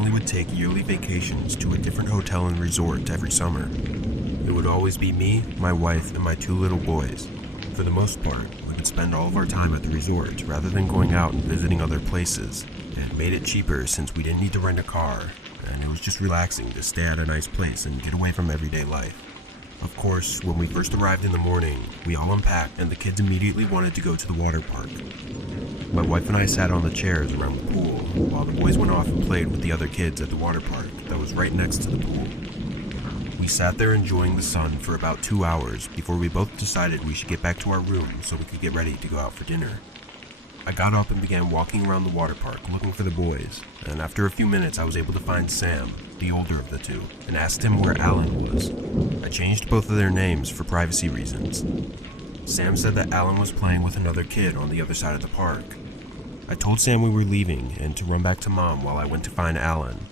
family would take yearly vacations to a different hotel and resort every summer. It would always be me, my wife, and my 2 little boys. For the most part, we would spend all of our time at the resort rather than going out and visiting other places. It made it cheaper since we didn't need to rent a car, and it was just relaxing to stay at a nice place and get away from everyday life. Of course, when we first arrived in the morning, we all unpacked and the kids immediately wanted to go to the water park. My wife and I sat on the chairs around the pool, while the boys went off and played with the other kids at the water park that was right next to the pool. We sat there enjoying the sun for about 2 hours before we both decided we should get back to our room so we could get ready to go out for dinner. I got up and began walking around the water park looking for the boys, and after a few minutes I was able to find Sam, the older of the two, and asked him where Alan was. I changed both of their names for privacy reasons. Sam said that Alan was playing with another kid on the other side of the park. I told Sam we were leaving and to run back to Mom while I went to find Alan.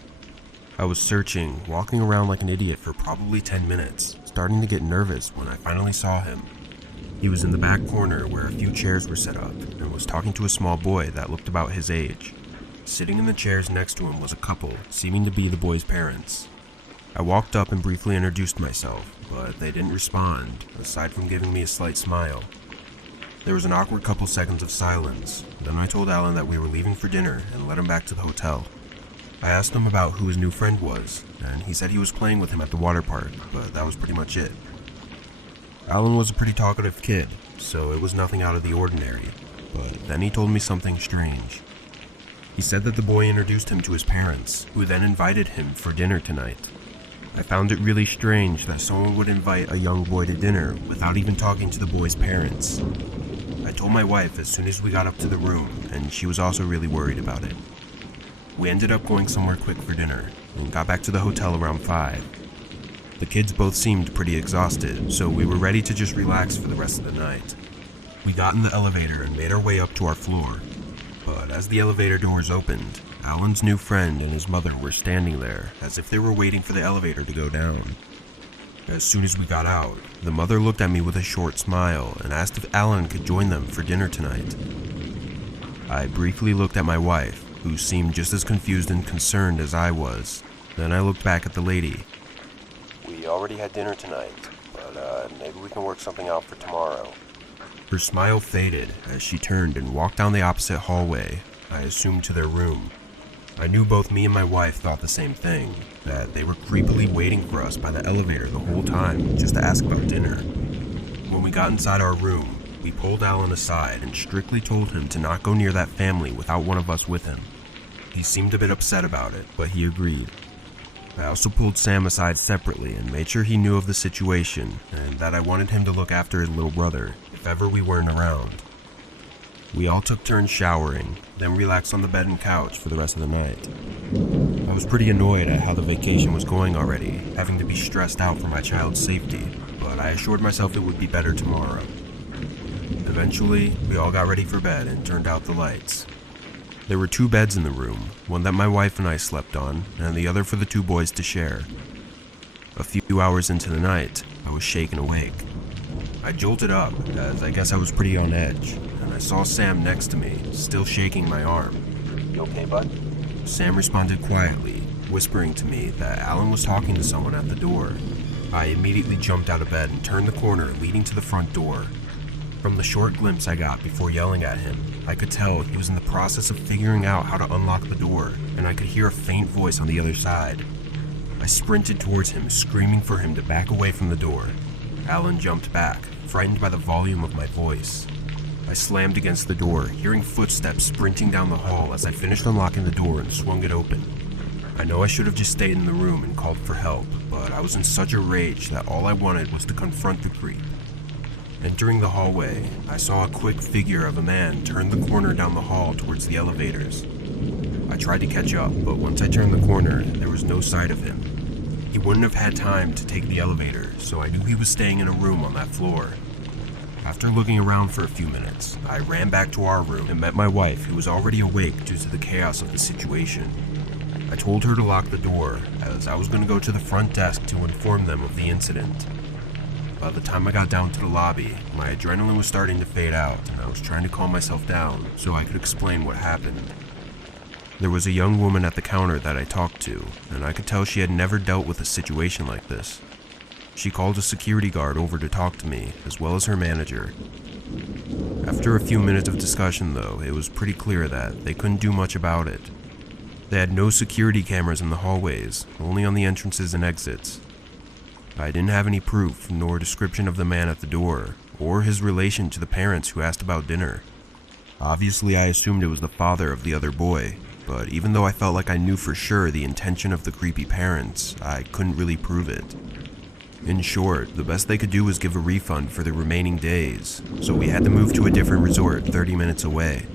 I was searching, walking around like an idiot for probably 10 minutes, starting to get nervous when I finally saw him. He was in the back corner where a few chairs were set up and was talking to a small boy that looked about his age. Sitting in the chairs next to him was a couple, seeming to be the boy's parents. I walked up and briefly introduced myself, but they didn't respond, aside from giving me a slight smile. There was an awkward couple seconds of silence, then I told Alan that we were leaving for dinner and led him back to the hotel. I asked him about who his new friend was, and he said he was playing with him at the water park, but that was pretty much it. Alan was a pretty talkative kid, so it was nothing out of the ordinary, but then he told me something strange. He said that the boy introduced him to his parents, who then invited him for dinner tonight. I found it really strange that someone would invite a young boy to dinner without even talking to the boy's parents. I told my wife as soon as we got up to the room, and she was also really worried about it. We ended up going somewhere quick for dinner, and got back to the hotel around 5. The kids both seemed pretty exhausted, so we were ready to just relax for the rest of the night. We got in the elevator and made our way up to our floor, but as the elevator doors opened, Alan's new friend and his mother were standing there as if they were waiting for the elevator to go down. As soon as we got out, the mother looked at me with a short smile and asked if Alan could join them for dinner tonight. I briefly looked at my wife, who seemed just as confused and concerned as I was. Then I looked back at the lady. "We already had dinner tonight, but maybe we can work something out for tomorrow." Her smile faded as she turned and walked down the opposite hallway, I assumed to their room. I knew both me and my wife thought the same thing, that they were creepily waiting for us by the elevator the whole time just to ask about dinner. When we got inside our room, we pulled Alan aside and strictly told him to not go near that family without one of us with him. He seemed a bit upset about it, but he agreed. I also pulled Sam aside separately and made sure he knew of the situation and that I wanted him to look after his little brother if ever we weren't around. We all took turns showering, then relaxed on the bed and couch for the rest of the night. I was pretty annoyed at how the vacation was going already, having to be stressed out for my child's safety, but I assured myself it would be better tomorrow. Eventually, we all got ready for bed and turned out the lights. There were 2 beds in the room, one that my wife and I slept on, and the other for the 2 boys to share. A few hours into the night, I was shaken awake. I jolted up, as I guess I was pretty on edge, and I saw Sam next to me, still shaking my arm. "You okay, bud?" Sam responded quietly, whispering to me that Alan was talking to someone at the door. I immediately jumped out of bed and turned the corner leading to the front door. From the short glimpse I got before yelling at him, I could tell he was in the process of figuring out how to unlock the door, and I could hear a faint voice on the other side. I sprinted towards him, screaming for him to back away from the door. Alan jumped back, frightened by the volume of my voice. I slammed against the door, hearing footsteps sprinting down the hall as I finished unlocking the door and swung it open. I know I should have just stayed in the room and called for help, but I was in such a rage that all I wanted was to confront the creep. Entering the hallway, I saw a quick figure of a man turn the corner down the hall towards the elevators. I tried to catch up, but once I turned the corner, there was no sight of him. He wouldn't have had time to take the elevator, so I knew he was staying in a room on that floor. After looking around for a few minutes, I ran back to our room and met my wife, who was already awake due to the chaos of the situation. I told her to lock the door, as I was going to go to the front desk to inform them of the incident. By the time I got down to the lobby, my adrenaline was starting to fade out, and I was trying to calm myself down so I could explain what happened. There was a young woman at the counter that I talked to, and I could tell she had never dealt with a situation like this. She called a security guard over to talk to me, as well as her manager. After a few minutes of discussion though, it was pretty clear that they couldn't do much about it. They had no security cameras in the hallways, only on the entrances and exits. I didn't have any proof nor description of the man at the door, or his relation to the parents who asked about dinner. Obviously I assumed it was the father of the other boy, but even though I felt like I knew for sure the intention of the creepy parents, I couldn't really prove it. In short, the best they could do was give a refund for the remaining days, so we had to move to a different resort 30 minutes away.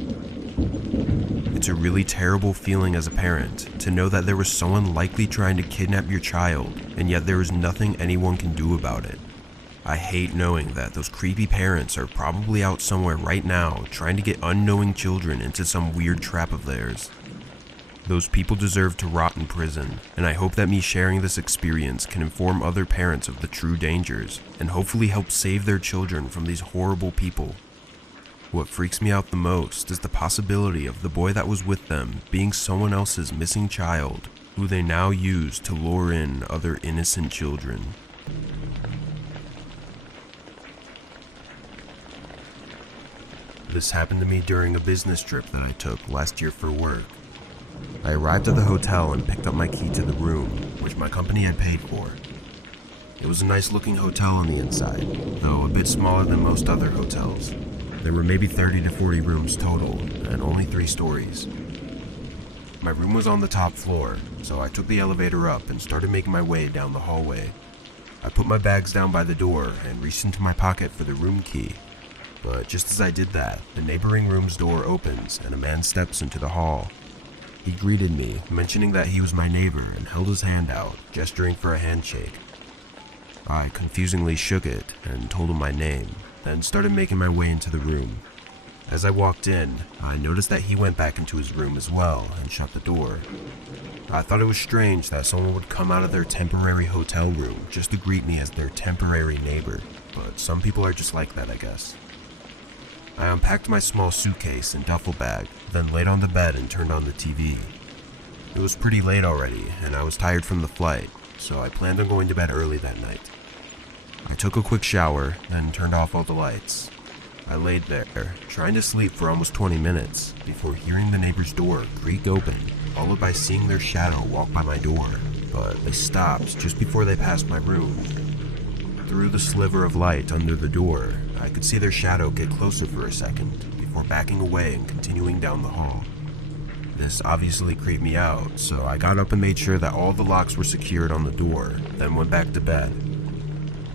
It's a really terrible feeling as a parent to know that there was someone likely trying to kidnap your child, and yet there is nothing anyone can do about it. I hate knowing that those creepy parents are probably out somewhere right now trying to get unknowing children into some weird trap of theirs. Those people deserve to rot in prison, and I hope that me sharing this experience can inform other parents of the true dangers, and hopefully help save their children from these horrible people. What freaks me out the most is the possibility of the boy that was with them being someone else's missing child, who they now use to lure in other innocent children. This happened to me during a business trip that I took last year for work. I arrived at the hotel and picked up my key to the room, which my company had paid for. It was a nice looking hotel on the inside, though a bit smaller than most other hotels. There were maybe 30 to 40 rooms total, and only 3 stories. My room was on the top floor, so I took the elevator up and started making my way down the hallway. I put my bags down by the door and reached into my pocket for the room key. But just as I did that, the neighboring room's door opens and a man steps into the hall. He greeted me, mentioning that he was my neighbor, and held his hand out, gesturing for a handshake. I confusingly shook it and told him my name, then started making my way into the room. As I walked in, I noticed that he went back into his room as well and shut the door. I thought it was strange that someone would come out of their temporary hotel room just to greet me as their temporary neighbor, but some people are just like that, I guess. I unpacked my small suitcase and duffel bag, then laid on the bed and turned on the TV. It was pretty late already, and I was tired from the flight, so I planned on going to bed early that night. I took a quick shower, then turned off all the lights. I laid there, trying to sleep for almost 20 minutes, before hearing the neighbor's door creak open, followed by seeing their shadow walk by my door, but they stopped just before they passed my room. Through the sliver of light under the door, I could see their shadow get closer for a second, before backing away and continuing down the hall. This obviously creeped me out, so I got up and made sure that all the locks were secured on the door, then went back to bed.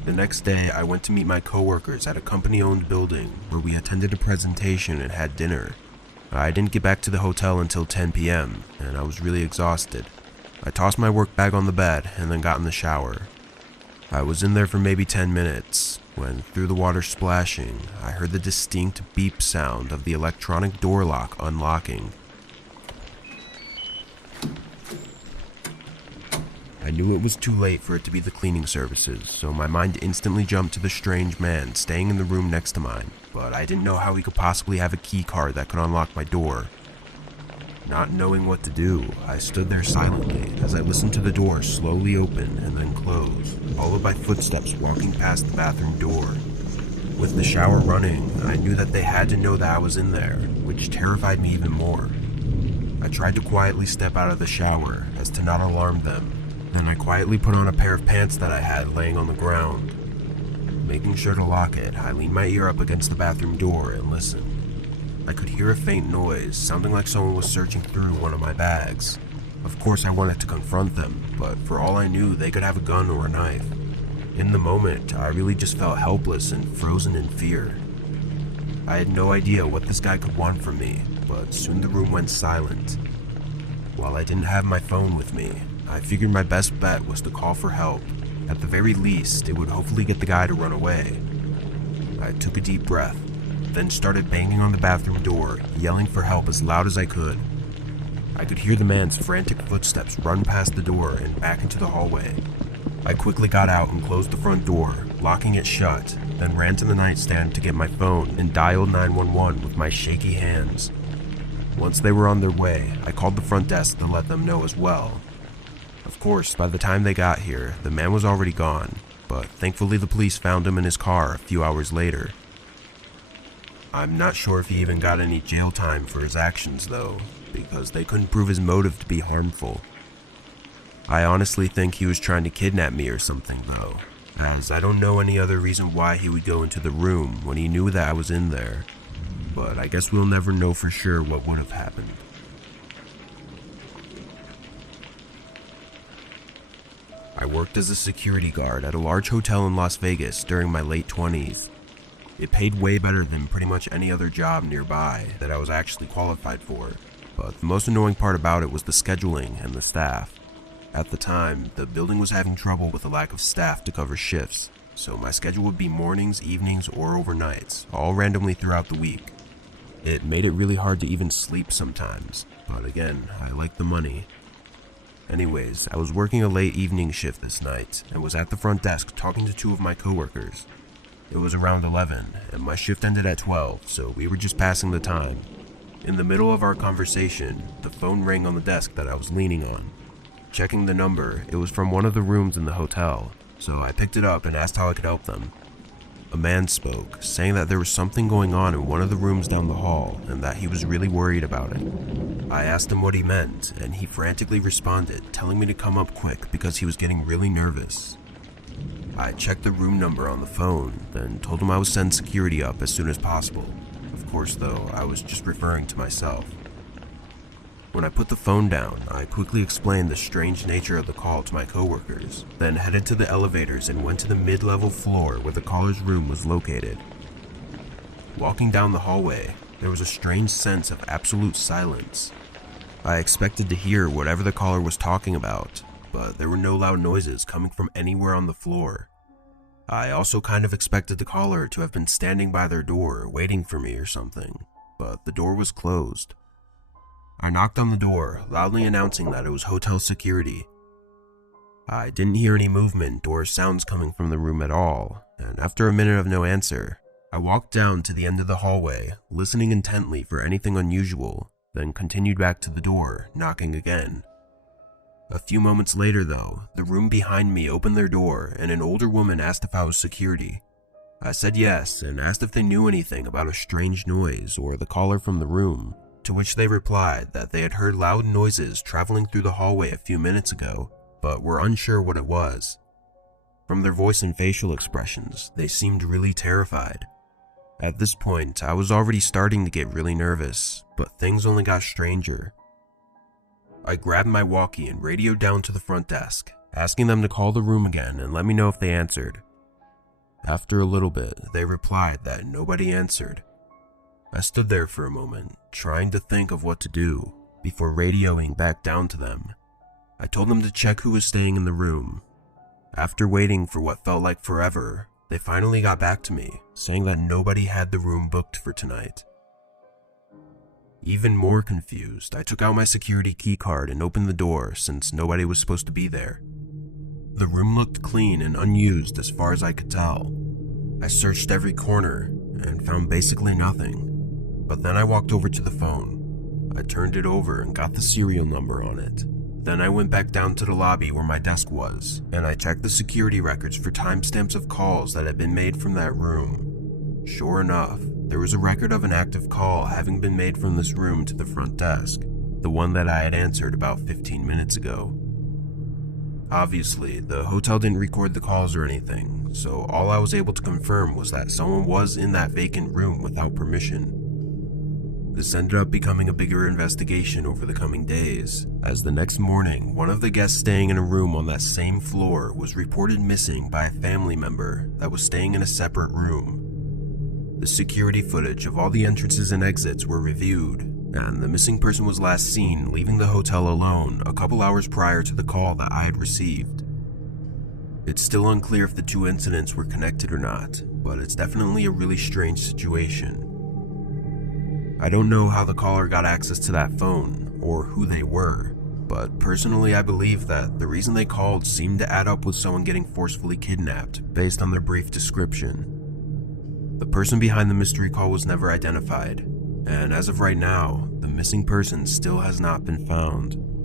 The next day, I went to meet my coworkers at a company-owned building where we attended a presentation and had dinner. I didn't get back to the hotel until 10 p.m., and I was really exhausted. I tossed my work bag on the bed and then got in the shower. I was in there for maybe 10 minutes, when through the water splashing, I heard the distinct beep sound of the electronic door lock unlocking. I knew it was too late for it to be the cleaning services, so my mind instantly jumped to the strange man staying in the room next to mine, but I didn't know how he could possibly have a key card that could unlock my door. Not knowing what to do, I stood there silently as I listened to the door slowly open and then close, followed by footsteps walking past the bathroom door. With the shower running, I knew that they had to know that I was in there, which terrified me even more. I tried to quietly step out of the shower as to not alarm them. Then I quietly put on a pair of pants that I had laying on the ground. Making sure to lock it, I leaned my ear up against the bathroom door and listened. I could hear a faint noise, sounding like someone was searching through one of my bags. Of course I wanted to confront them, but for all I knew, they could have a gun or a knife. In the moment, I really just felt helpless and frozen in fear. I had no idea what this guy could want from me, but soon the room went silent. While I didn't have my phone with me, I figured my best bet was to call for help. At the very least, it would hopefully get the guy to run away. I took a deep breath, then started banging on the bathroom door, yelling for help as loud as I could. I could hear the man's frantic footsteps run past the door and back into the hallway. I quickly got out and closed the front door, locking it shut, then ran to the nightstand to get my phone and dialed 911 with my shaky hands. Once they were on their way, I called the front desk to let them know as well. Of course, by the time they got here, the man was already gone, but thankfully the police found him in his car a few hours later. I'm not sure if he even got any jail time for his actions though, because they couldn't prove his motive to be harmful. I honestly think he was trying to kidnap me or something though, as I don't know any other reason why he would go into the room when he knew that I was in there, but I guess we'll never know for sure what would have happened. I worked as a security guard at a large hotel in Las Vegas during my late 20s. It paid way better than pretty much any other job nearby that I was actually qualified for, but the most annoying part about it was the scheduling and the staff. At the time, the building was having trouble with a lack of staff to cover shifts, so my schedule would be mornings, evenings, or overnights, all randomly throughout the week. It made it really hard to even sleep sometimes, but again, I liked the money. Anyways, I was working a late evening shift this night and was at the front desk talking to two of my coworkers. It was around 11, and my shift ended at 12, so we were just passing the time. In the middle of our conversation, the phone rang on the desk that I was leaning on. Checking the number, it was from one of the rooms in the hotel, so I picked it up and asked how I could help them. A man spoke, saying that there was something going on in one of the rooms down the hall and that he was really worried about it. I asked him what he meant, and he frantically responded, telling me to come up quick because he was getting really nervous. I checked the room number on the phone, then told him I would send security up as soon as possible. Of course though, I was just referring to myself. When I put the phone down, I quickly explained the strange nature of the call to my coworkers, then headed to the elevators and went to the mid-level floor where the caller's room was located. Walking down the hallway, there was a strange sense of absolute silence. I expected to hear whatever the caller was talking about, but there were no loud noises coming from anywhere on the floor. I also kind of expected the caller to have been standing by their door waiting for me or something, but the door was closed. I knocked on the door, loudly announcing that it was hotel security. I didn't hear any movement or sounds coming from the room at all, and after a minute of no answer, I walked down to the end of the hallway, listening intently for anything unusual, then continued back to the door, knocking again. A few moments later though, the room behind me opened their door and an older woman asked if I was security. I said yes and asked if they knew anything about a strange noise or the caller from the room, to which they replied that they had heard loud noises traveling through the hallway a few minutes ago, but were unsure what it was. From their voice and facial expressions, they seemed really terrified. At this point, I was already starting to get really nervous, but things only got stranger. I grabbed my walkie and radioed down to the front desk, asking them to call the room again and let me know if they answered. After a little bit, they replied that nobody answered. I stood there for a moment, trying to think of what to do, before radioing back down to them. I told them to check who was staying in the room. After waiting for what felt like forever, they finally got back to me, saying that nobody had the room booked for tonight. Even more confused, I took out my security key card and opened the door since nobody was supposed to be there. The room looked clean and unused as far as I could tell. I searched every corner and found basically nothing, but then I walked over to the phone. I turned it over and got the serial number on it. Then I went back down to the lobby where my desk was, and I checked the security records for timestamps of calls that had been made from that room. Sure enough, there was a record of an active call having been made from this room to the front desk, the one that I had answered about 15 minutes ago. Obviously, the hotel didn't record the calls or anything, so all I was able to confirm was that someone was in that vacant room without permission. This ended up becoming a bigger investigation over the coming days, as the next morning, one of the guests staying in a room on that same floor was reported missing by a family member that was staying in a separate room. The security footage of all the entrances and exits were reviewed, and the missing person was last seen leaving the hotel alone a couple hours prior to the call that I had received. It's still unclear if the two incidents were connected or not, but it's definitely a really strange situation. I don't know how the caller got access to that phone, or who they were, but personally I believe that the reason they called seemed to add up with someone getting forcefully kidnapped based on their brief description. The person behind the mystery call was never identified, and as of right now, the missing person still has not been found.